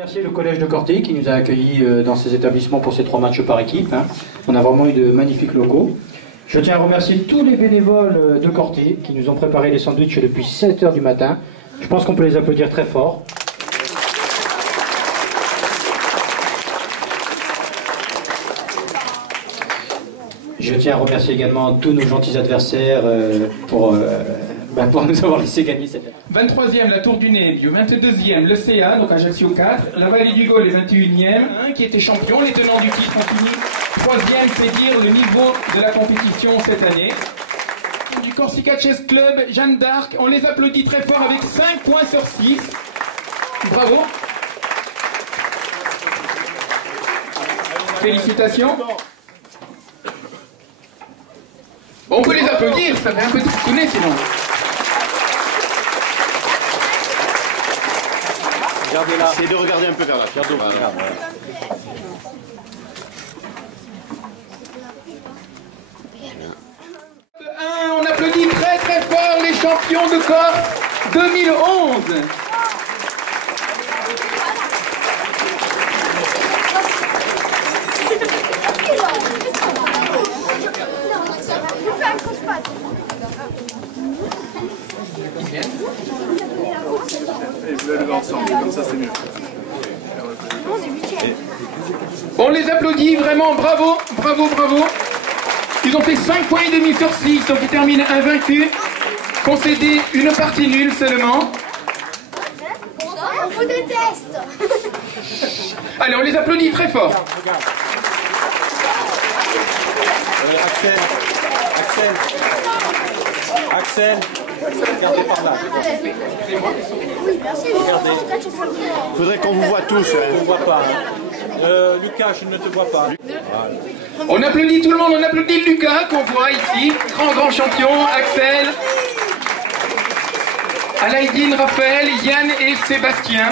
remercier le collège de Corté qui nous a accueillis dans ses établissements pour ces 3 matchs par équipe. On a vraiment eu de magnifiques locaux. Je tiens à remercier tous les bénévoles de Corté qui nous ont préparé les sandwichs depuis 7 h du matin. Je pense qu'on peut les applaudir très fort. Je tiens à remercier également tous nos gentils adversaires pour nous avoir laissé gagner cette année. 23e, la Tour du Nebbio. 22e, le CA, donc Ajaccio 4. La Vallée du Gaulle est 21e, qui était champion. Les tenants du titre ont fini 3e, c'est dire le niveau de la compétition cette année. Du Corsica Chess Club, Jeanne d'Arc, on les applaudit très fort avec 5 points sur 6. Bravo. Félicitations. Bon, on peut les applaudir, ça fait un peu tourner sinon. Regardez là. Essayez de regarder un peu vers là. Voilà. On applaudit très très fort les champions de Corse 2011. Vous allez le ensemble, comme ça c'est mieux. On les applaudit vraiment, bravo, bravo, bravo. Ils ont fait 5 points et demi sur 6, donc ils terminent invaincus. Concédé une partie nulle seulement. On vous déteste. Allez, on les applaudit très fort. Axel, regardez par là. Oui, bien sûr. Regardez. Il faudrait qu'on vous voit tous. Je ne te vois pas. Lucas, je ne te vois pas. On applaudit tout le monde, on applaudit Lucas qu'on voit ici, grand champion, Axel, Alaïdine, Raphaël, Yann et Sébastien.